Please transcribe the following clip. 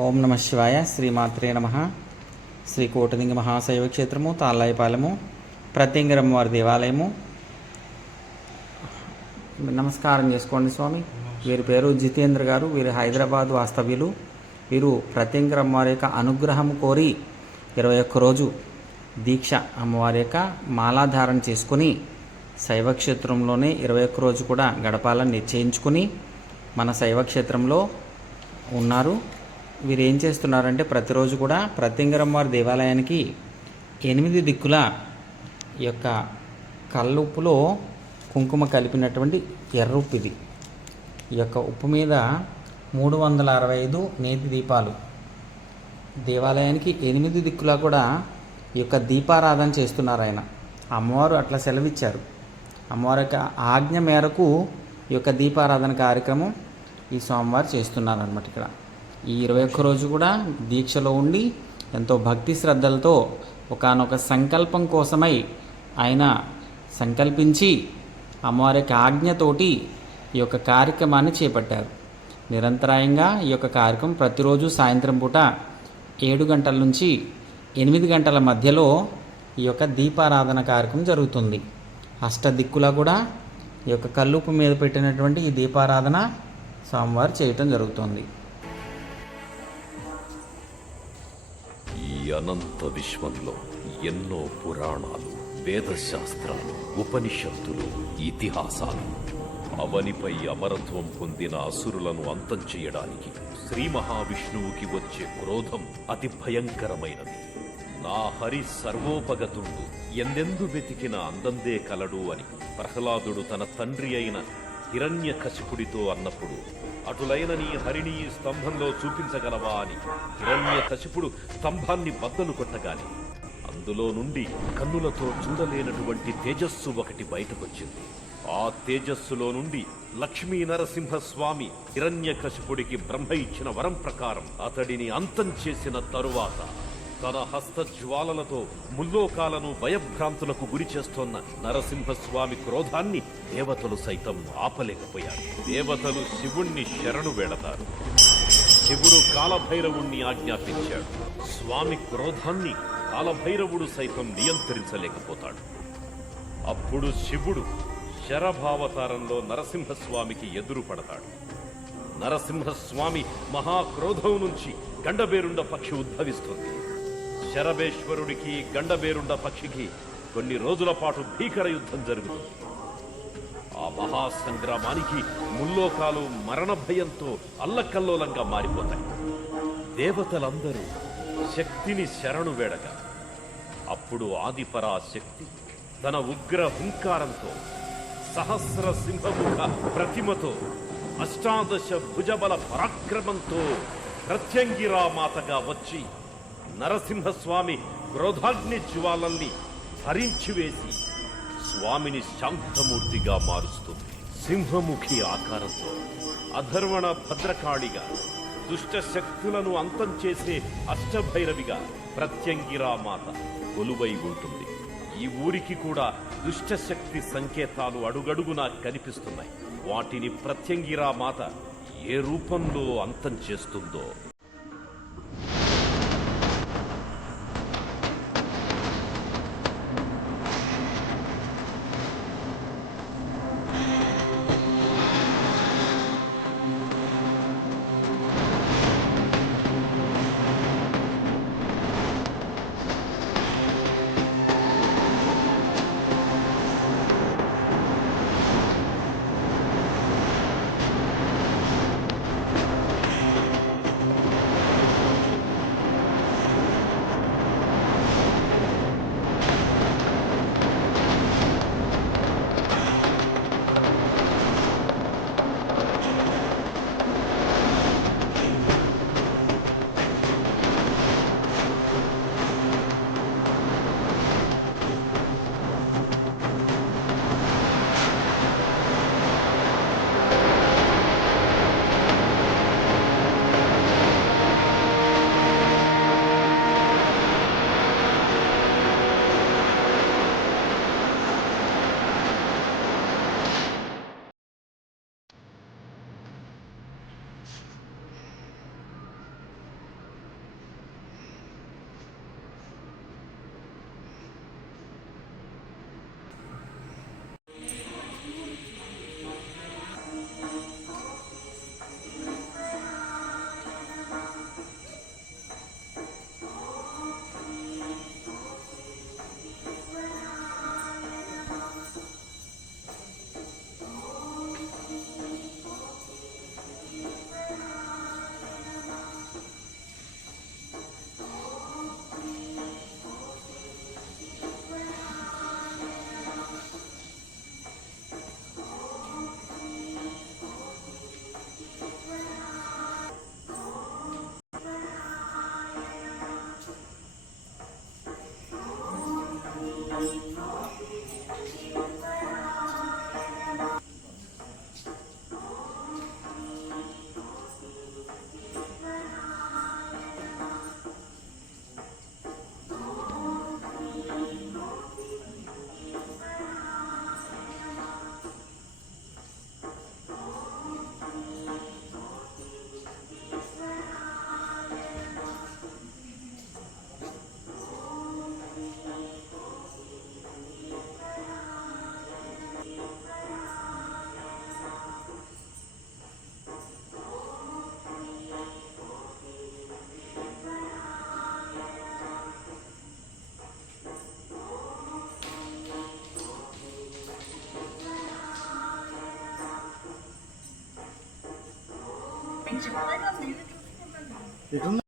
ఓం నమ శివాయ శ్రీమాత్రే నమ. శ్రీ కోటలింగ మహాశైవ క్షేత్రము తాళ్ళాయిపాలెము ప్రత్యంగరం వారి దేవాలయము. నమస్కారం చేసుకోండి స్వామి. వీరి పేరు జితేంద్ర గారు వీరు హైదరాబాద్ వాస్తవ్యులు. వీరు ప్రత్యంగరం వారి యొక్క అనుగ్రహం కోరి ఇరవై ఒక్క రోజు దీక్ష అమ్మవారి యొక్క మాలాధారణ చేసుకుని శైవక్షేత్రంలోనే ఇరవై ఒక్క రోజు కూడా గడపాలని నిశ్చయించుకుని మన శైవక్షేత్రంలో ఉన్నారు. వీరు ఏం చేస్తున్నారంటే ప్రతిరోజు కూడా ప్రత్యంగరం వారి దేవాలయానికి ఎనిమిది దిక్కుల ఈ యొక్క కళ్ళుప్పులో కుంకుమ కలిపినటువంటి ఎర్ర ఉప్పు ఇది ఈ యొక్క ఉప్పు మీద మూడు వందల అరవై ఐదు నేతి దీపాలు. దేవాలయానికి ఎనిమిది దిక్కులా కూడా ఈ యొక్క దీపారాధన చేస్తున్నారు ఆయన. అమ్మవారు అట్లా సెలవిచ్చారు. అమ్మవారి యొక్క ఆజ్ఞ మేరకు ఈ యొక్క దీపారాధన కార్యక్రమం ఈ సోమవారం చేస్తున్నారు అనమాట ఇక్కడ. ఈ ఇరవై ఒక్క రోజు కూడా దీక్షలో ఉండి ఎంతో భక్తి శ్రద్ధలతో ఒకానొక సంకల్పం కోసమై ఆయన సంకల్పించి అమ్మవారి యొక్క ఆజ్ఞతోటి ఈ యొక్క కార్యక్రమాన్ని చేపట్టారు. నిరంతరాయంగా ఈ యొక్క కార్యక్రమం ప్రతిరోజు సాయంత్రం పూట ఏడు గంటల నుంచి ఎనిమిది గంటల మధ్యలో ఈ యొక్క దీపారాధన కార్యక్రమం జరుగుతుంది. అష్టదిక్కులా కూడా ఈ యొక్క కల్లుపు మీద పెట్టినటువంటి ఈ దీపారాధన సోమవారం చేయటం జరుగుతుంది. అనంత విశ్వంలో ఎన్నో పురాణాలు వేదశాస్త్రాలు ఉపనిషత్తులు ఇతిహాసాలు. అవనిపై అమరత్వం పొందిన అసురులను అంతం చేయడానికి శ్రీ మహావిష్ణువుకి వచ్చే క్రోధం అతి భయంకరమైనది. నా హరి సర్వోపగతుండు ఎందెందు వెతికిన అందందే కలడు అని ప్రహ్లాదుడు తన తండ్రి అయిన హిరణ్య కశిపుడితో అన్నప్పుడు అటులైన నీ హరిణి స్తంభంలో చూపించగలవా అని. హిరణ్య కశిపుడు స్తంభాన్ని బద్దలు కొట్టగాని అందులో నుండి కన్నులతో చూడలేనటువంటి తేజస్సు ఒకటి బయటకొచ్చింది. ఆ తేజస్సులో నుండి లక్ష్మీ నరసింహస్వామి హిరణ్యకశిపుడికి హిరణ్య కశిపుడికి బ్రహ్మ ఇచ్చిన వరం ప్రకారం అతడిని అంతం చేసిన తరువాత తన హస్త జ్వాలలతో ముల్లోకాలను భయభ్రాంతులకు గురి చేస్తోన్న నరసింహస్వామి క్రోధాన్ని దేవతలు సైతం ఆపలేకపోయారు. దేవతలు శివుణ్ణి శరణు వెళతారు. శివుడు కాలభైరవుణ్ణి ఆజ్ఞాపించాడు. స్వామి క్రోధాన్ని కాలభైరవుడు సైతం నియంత్రించలేకపోతాడు. అప్పుడు శివుడు శరభావతారంలో నరసింహస్వామికి ఎదురు పడతాడు. నరసింహస్వామి మహాక్రోధం నుంచి గండబేరుండ పక్షి ఉద్భవిస్తుంది. శరభేశ్వరుడికి గండబేరుండ పక్షికి కొన్ని రోజుల పాటు భీకర యుద్ధం జరుగుతుంది. ఆ మహాసంగ్రామానికి ముల్లోకాలు మరణ భయంతో అల్లకల్లోలంగా మారిపోతాయి. దేవతలందరూ శక్తిని శరణు వేడగా అప్పుడు ఆదిపరాశక్తి తన ఉగ్ర హుంకారంతో సహస్ర సింహముఖ ప్రతిమతో అష్టాదశ భుజబల పరాక్రమంతో ప్రత్యంగిరా మాతగా వచ్చి నరసింహస్వామి క్రోధాగ్ని జ్వాలల్ని హరించివేసి స్వామిని శాంతమూర్తిగా మారుస్తుంది. సింహముఖి ఆకారంతో అధర్వణ భద్రకాళిగా దుష్ట శక్తులను అంతం చేసే అష్టభైరవిగా ప్రత్యంగిరా మాత కొలువై ఉంటుంది. ఈ ఊరికి కూడా దుష్ట శక్తి సంకేతాలు అడుగడుగునా కనిపిస్తున్నాయి. వాటిని ప్రత్యంగిరా మాత ఏ రూపంలో అంతం చేస్తుందో Bye. ഇതൊന്നും